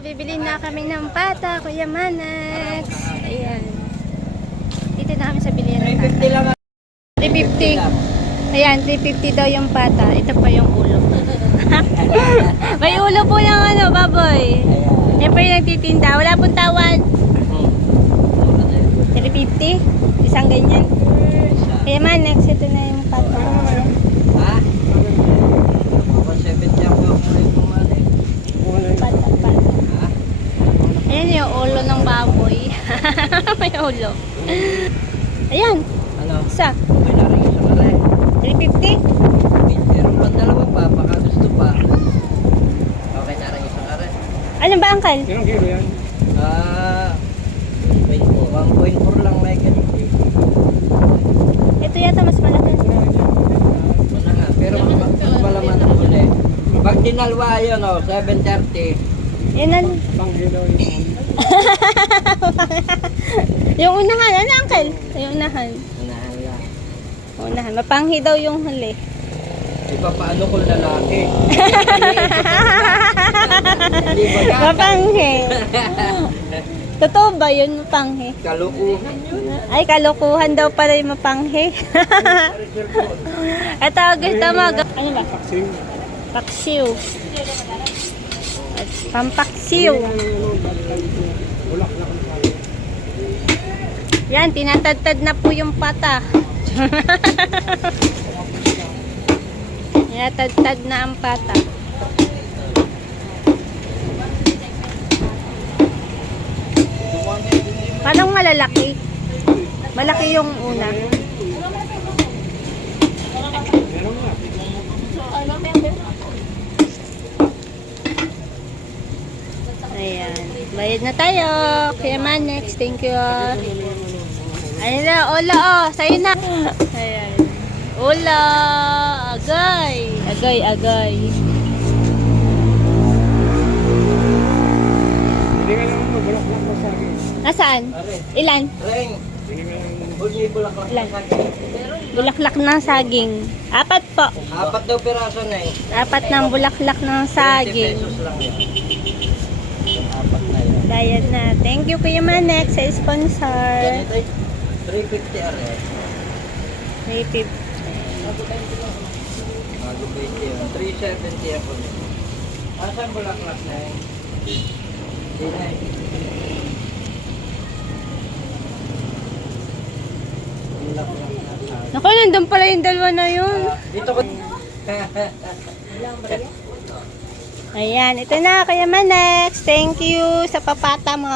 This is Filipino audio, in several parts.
Bibili na kami ng pata, Kuya Manax. Ayan. Dito na kami sa bilihan ng pata. 350. Ayan, 350 daw yung pata. Ito pa yung ulo. May ulo po yung ano, baboy. Yan pa yung nagtitinda. Wala pong tawad. 350? Isang ganyan. Kuya Manax, ito na yung pata. Ha? 70 ako Pata. Ayan yung ulo ng baboy. May ulo. Ayan. Ano? Isa. May naring isa ka rin. 350. Meron pang dalawa pa, baka gusto pa. Okay, naring isa ka rin. Ano ba, Uncle? Ilang kilo yan? 1.4 lang may ganito. Ito yata mas malaki. Wala nga, pero mas malaman ang huli. Pag dinalwa yun, 730. Yan na. Pang kilo yun. Yung unahan. Ano, Uncle? Yung unahan. Unahan lang. Unahan. Mapanghi daw yung huli. Iba paano kung lalaki? Hindi ba ka? Mapanghi. Totoo ba yun, mapanghi? Kalukuhan yun. Ay, kalukuhan daw pala yung mapanghi. Ito, gusto mo. Ano ba? Taxing. Paksiw. Pampaksiw. Bulak na kung saan. Yan, tinatadtad na po yung pata. Tinatadtad na ang pata. Parang malalaki. Malaki yung una. Meron nga. Ayan. Bayad na tayo. Kuya Manax, thank you. Ayan na, Ola, oh. Sa'yo na. Ayan. Ola. Agay. Agay. Hindi ka lang bulak lang ko sa akin. Nasaan? Ilan? Ring. Hindi ka lang. Bunyi bulaklak Ilan? ng saging. Bulaklak ng saging. 4 po. 4 daw piraso na eh. 4 ng bulaklak ng 20 saging. pesos lang yan. 4 na yun. Bayad na. Thank you, Kuya Manax, sa sponsor. Ganito ay 350 are. 350. Bago 20 yun. 370 ako. Asan bulaklak na yun? Hindi na eh. Bulaklak na saging. Naku, nandun pala yung dalawa na yun. Dito ko. Ayan, ito na, Kuya Manax. Thank you sa papata mo.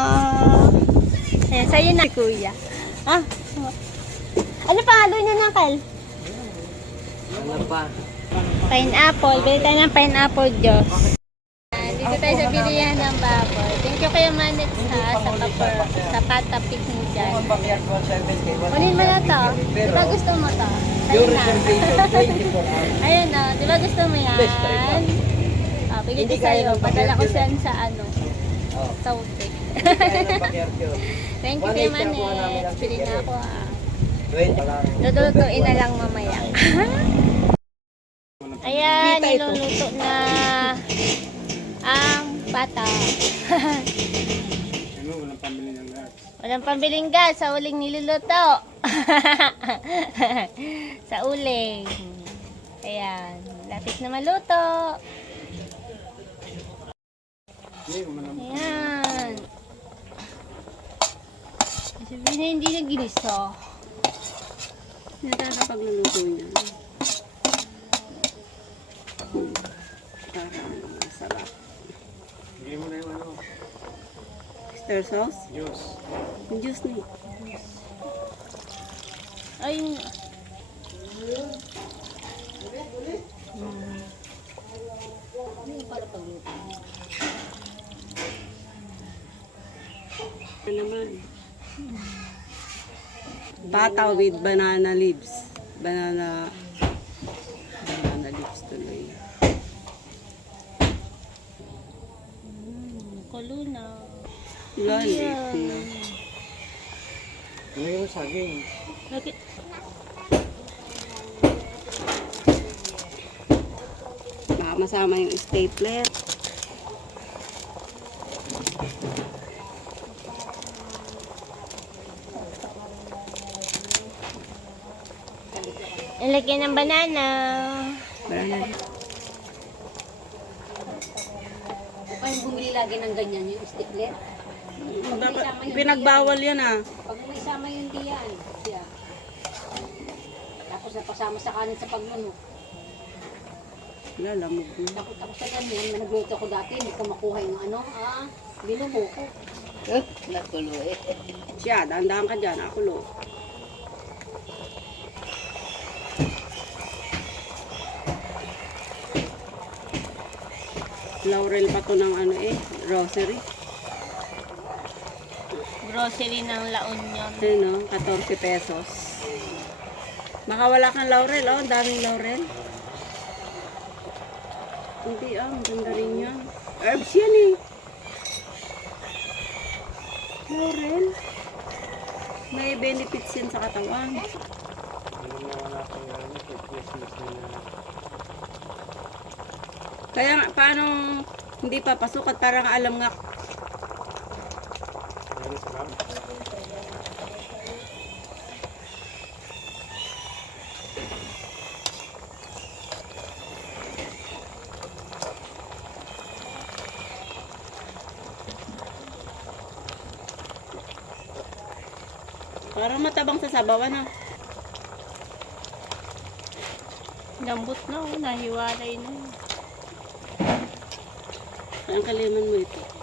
Ayan, sa'yo na, Kuya. Ah, ano pa halo niya, Nakal? Ano pa? Pineapple. Bili tayo ng pineapple juice. Dito tayo sa bilihan ng baboy. Thank you, Kuya Manax, ha, sa patapik mo dyan. Ang backyard ko 70. Kunin mo na to. Di ba gusto mo to? Sa'yo Yung na. reservation 24 hours. Ayun o, di ba gusto mo yan? Best try lang. Bigyan ko Hindi kaya sa'yo. ng Padala ko backyard siyan yun. sa ano, Oh. sa utik. Kaya ng backyard yun. Thank you, 180 Kuya nakuha namin Manax. ang Pili na ticket. ako ha. 20 lang. Lulutuin na lang mamaya. Ayan, niluluto na ang pata. Ano, walang pambili ng gas. Walang pambiling gas sa uling niluluto. Sa uling. Ayan, lapit na maluto. Hindi, walang. Ayan. Sabihin na hindi na ginisa. Nakakapagluluto niya. Parang masarap. Hindi mo na yung ano. Stir sauce? Juice. Yung juice na yun. Ay, Ano naman? Pata with banana leaves. Banana leaves tuloy. kulo na. Lalit na. Ano yung saging? Bakit? Baka masama yung stapler. Lalagyan ng banana. Banana. Kaya bumili lagi ng ganyan, yung sticklet. Pinagbawal yan ah. Pag may sama yung diyan, siya. Tapos napasama sa kanin sa pagluno. Lalamog mo. Takot ako sa ganyan, nagluto ko dati, hindi ko makuha yung binumo ko. Natuloy. Siya, dahan-dahan ka dyan. Ako lo. Laurel pa to ng rosary. Grocery ng La Union. Ano, 14 pesos. Baka wala kang laurel, oh. Ang daming laurel. Hindi, ang ganda rin yan. Herbs yan eh. Laurel. May benefits yan sa katawan. Ano na wala kang ano, kay Christmas na Kaya nga, paano hindi papasok at parang alam nga. ano sa lab. Parang matabang sa sabawan ha. Lambot na, nahiwalay na. Kaya ang kaliman mo ito.